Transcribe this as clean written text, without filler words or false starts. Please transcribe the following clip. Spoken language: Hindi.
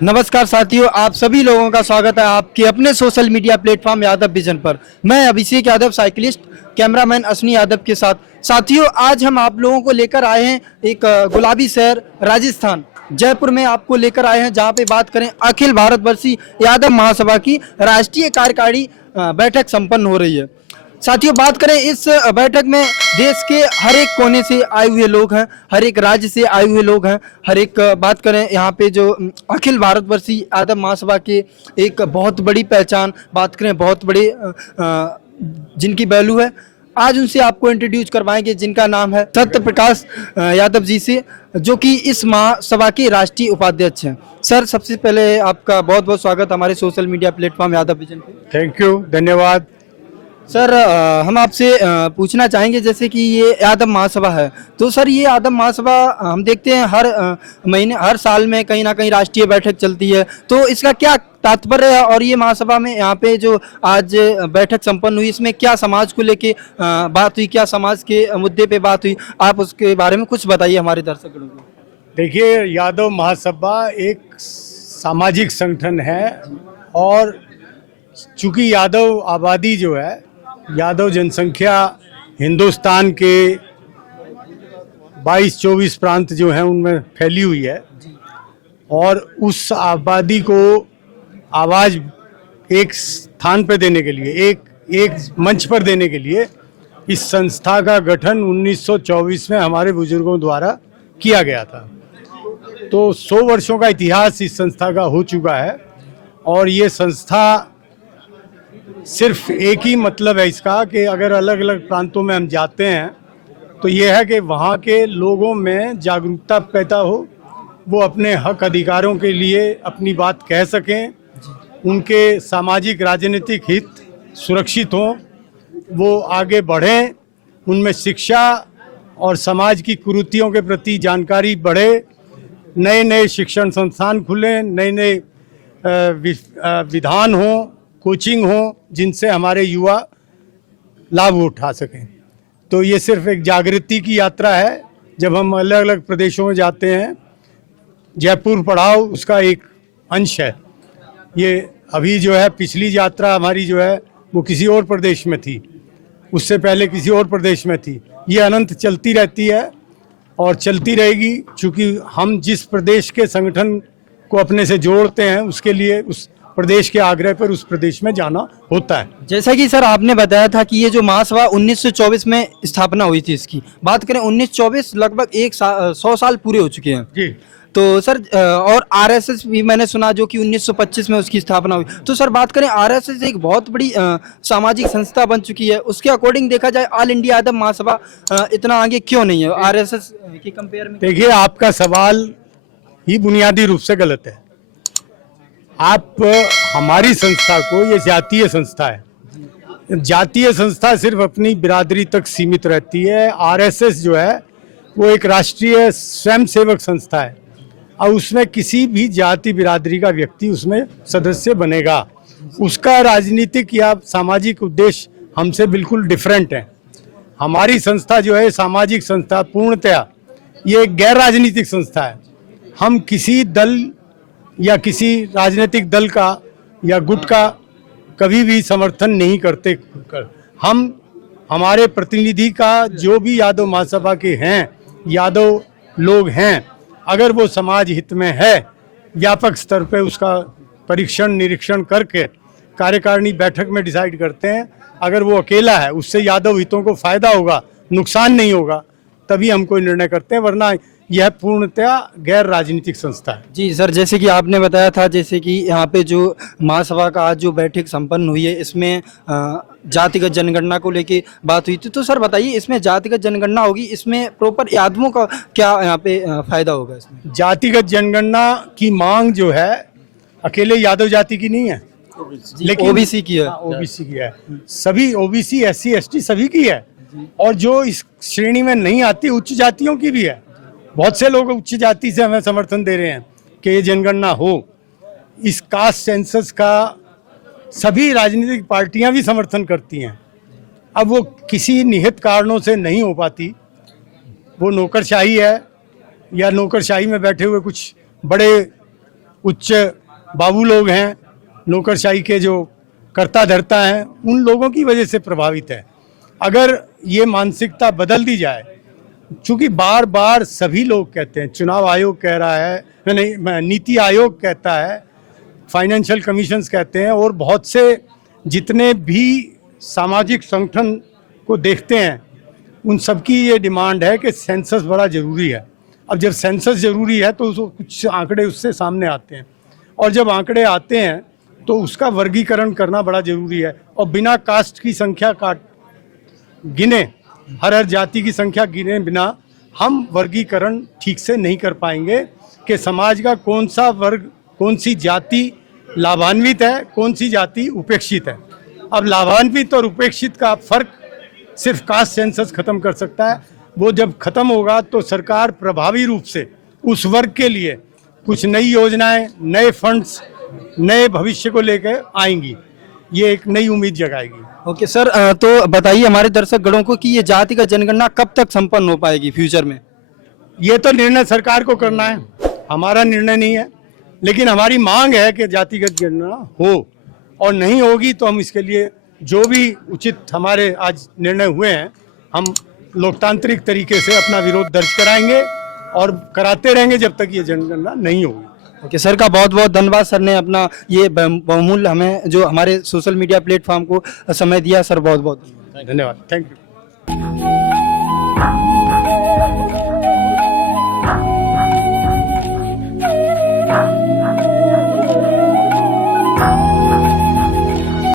नमस्कार साथियों, आप सभी लोगों का स्वागत है आपके अपने social media platform Yadav vision पर। मैं अभिषेक यादव, साइकिलिस्ट, कैमरामैन अश्विनी यादव के साथ। साथियों, आज हम आप लोगों को लेकर आए हैं एक गुलाबी शहर राजस्थान जयपुर में आपको लेकर आए हैं, जहां पे बात करें अखिल भारतवर्षीय यादव महासभा की राष्ट्रीय कार्यकारिणी बैठक संपन्न हो रही है। साथियों, बात करें इस बैठक में देश के हर एक कोने से आए हुए लोग हैं, हर एक राज्य से आए हुए लोग हैं, हर एक बात करें यहाँ पे जो अखिल भारतवर्षीय यादव महासभा के एक बहुत बड़ी पहचान, बात करें बहुत बड़े जिनकी वैल्यू है, आज उनसे आपको इंट्रोड्यूस करवाएंगे, जिनका नाम है सत्य प्रकाश यादव जी से, जो कि इस महासभा के राष्ट्रीय उपाध्यक्ष हैं। सर, सबसे पहले आपका बहुत बहुत स्वागत हमारे social media platform Yadav vision पे। थैंक यू, धन्यवाद। सर, हम आपसे पूछना चाहेंगे, जैसे कि ये यादव महासभा है, तो सर ये यादव महासभा हम देखते हैं हर महीने, हर साल में कहीं ना कहीं राष्ट्रीय बैठक चलती है, तो इसका क्या तात्पर्य है? और ये महासभा में यहाँ पे जो आज बैठक संपन्न हुई, इसमें क्या समाज को लेके बात हुई, क्या समाज के मुद्दे पे बात हुई, आप उसके बारे में कुछ बताइए हमारे दर्शकों को। देखिए, यादव महासभा एक सामाजिक संगठन है और चूंकि यादव आबादी जो है, यादव जनसंख्या हिंदुस्तान के 22-24 प्रांत जो हैं उनमें फैली हुई है और उस आबादी को आवाज़ एक स्थान पर देने के लिए, एक मंच पर देने के लिए इस संस्था का गठन 1924 में हमारे बुजुर्गों द्वारा किया गया था। तो 100 वर्षों का इतिहास इस संस्था का हो चुका है और ये संस्था सिर्फ एक ही मतलब है इसका कि अगर अलग अलग प्रांतों में हम जाते हैं तो ये है कि वहाँ के लोगों में जागरूकता पैदा हो, वो अपने हक अधिकारों के लिए अपनी बात कह सकें, उनके सामाजिक राजनीतिक हित सुरक्षित हों, वो आगे बढ़ें, उनमें शिक्षा और समाज की कुरीतियों के प्रति जानकारी बढ़े, नए नए शिक्षण संस्थान खुलें, नए नए विधान हों, कोचिंग हो, जिनसे हमारे युवा लाभ उठा सकें। तो ये सिर्फ एक जागृति की यात्रा है। जब हम अलग अलग प्रदेशों में जाते हैं, जयपुर पढ़ाओ उसका एक अंश है। ये अभी जो है पिछली यात्रा हमारी जो है वो किसी और प्रदेश में थी, उससे पहले किसी और प्रदेश में थी। ये अनंत चलती रहती है और चलती रहेगी, क्योंकि हम जिस प्रदेश के संगठन को अपने से जोड़ते हैं उसके लिए उस प्रदेश के आग्रह पर उस प्रदेश में जाना होता है। जैसा कि सर आपने बताया था कि ये जो महासभा 1924 में स्थापना हुई थी, इसकी बात करें 1924, लगभग 100 साल पूरे हो चुके हैं जी। तो सर, और आरएसएस भी मैंने सुना जो कि 1925 में उसकी स्थापना हुई। तो सर बात करें, आरएसएस एक बहुत बड़ी सामाजिक संस्था बन चुकी है, उसके अकॉर्डिंग देखा जाए ऑल इंडिया यादव महासभा इतना आगे क्यों नहीं है आरएसएस के कंपेयर में? देखिए, आपका सवाल ही बुनियादी रूप से गलत है। आप हमारी संस्था को, ये जातीय संस्था है, जातीय संस्था सिर्फ अपनी बिरादरी तक सीमित रहती है। आरएसएस जो है वो एक राष्ट्रीय स्वयंसेवक संस्था है और उसमें किसी भी जाति बिरादरी का व्यक्ति उसमें सदस्य बनेगा। उसका राजनीतिक या सामाजिक उद्देश्य हमसे बिल्कुल डिफरेंट है। हमारी संस्था जो है सामाजिक संस्था, पूर्णतया ये एक गैर राजनीतिक संस्था है। हम किसी दल या किसी राजनीतिक दल का या गुट का कभी भी समर्थन नहीं करते। हम हमारे प्रतिनिधि का जो भी यादव महासभा के हैं, यादव लोग हैं, अगर वो समाज हित में है, व्यापक स्तर पे उसका परीक्षण निरीक्षण करके कार्यकारिणी बैठक में डिसाइड करते हैं। अगर वो अकेला है, उससे यादव हितों को फायदा होगा, नुकसान नहीं होगा, तभी हम कोई निर्णय करते हैं, वरना यह पूर्णतया गैर राजनीतिक संस्था है। जी सर, जैसे कि आपने बताया था, जैसे कि यहाँ पे जो महासभा का आज जो बैठक संपन्न हुई है, इसमें जातिगत जनगणना को लेके बात हुई थी। तो सर बताइए, इसमें जातिगत जनगणना होगी, इसमें प्रॉपर यादवों का क्या यहाँ पे फायदा होगा इसमें? जातिगत जनगणना की मांग जो है अकेले यादव जाति की नहीं है, लेकिन ओबीसी की है। ओबीसी की है, सभी ओबीसी, एससी, एसटी सभी की है, और जो इस श्रेणी में नहीं आती उच्च जातियों की भी है। बहुत से लोग उच्च जाति से हमें समर्थन दे रहे हैं कि ये जनगणना हो। इस कास्ट सेंसस का सभी राजनीतिक पार्टियां भी समर्थन करती हैं। अब वो किसी निहित कारणों से नहीं हो पाती, वो नौकरशाही है या नौकरशाही में बैठे हुए कुछ बड़े उच्च बाबू लोग हैं, नौकरशाही के जो कर्ता धर्ता हैं, उन लोगों की वजह से प्रभावित है। अगर ये मानसिकता बदल दी जाए, चूंकि बार बार सभी लोग कहते हैं, चुनाव आयोग कह रहा है, नहीं नीति आयोग कहता है, फाइनेंशियल कमीशंस कहते हैं, और बहुत से जितने भी सामाजिक संगठन को देखते हैं, उन सबकी ये डिमांड है कि सेंसस बड़ा ज़रूरी है। अब जब सेंसस ज़रूरी है तो कुछ आंकड़े उससे सामने आते हैं, और जब आंकड़े आते हैं तो उसका वर्गीकरण करना बड़ा ज़रूरी है। और बिना कास्ट की संख्या गिने, हर जाति की संख्या गिने बिना हम वर्गीकरण ठीक से नहीं कर पाएंगे कि समाज का कौन सा वर्ग, कौन सी जाति लाभान्वित है, कौन सी जाति उपेक्षित है। अब लाभान्वित और उपेक्षित का फर्क सिर्फ कास्ट सेंसस खत्म कर सकता है। वो जब खत्म होगा तो सरकार प्रभावी रूप से उस वर्ग के लिए कुछ नई योजनाएं, नए फंड्स, नए भविष्य को लेकर आएंगी। ये एक नई उम्मीद जगाएगी। ओके सर, तो बताइए हमारे दर्शक गणों को कि ये जाति का जनगणना कब तक संपन्न हो पाएगी फ्यूचर में? ये तो निर्णय सरकार को करना है, हमारा निर्णय नहीं है, लेकिन हमारी मांग है कि जातिगत जनगणना हो, और नहीं होगी तो हम इसके लिए जो भी उचित हमारे आज निर्णय हुए हैं, हम लोकतांत्रिक तरीके से अपना विरोध दर्ज कराएंगे और कराते रहेंगे जब तक ये जनगणना नहीं होगी। ओके सर का बहुत बहुत धन्यवाद, सर ने अपना ये बहुमूल्य हमें जो हमारे सोशल मीडिया प्लेटफॉर्म को समय दिया। सर बहुत बहुत धन्यवाद, थैंक यू।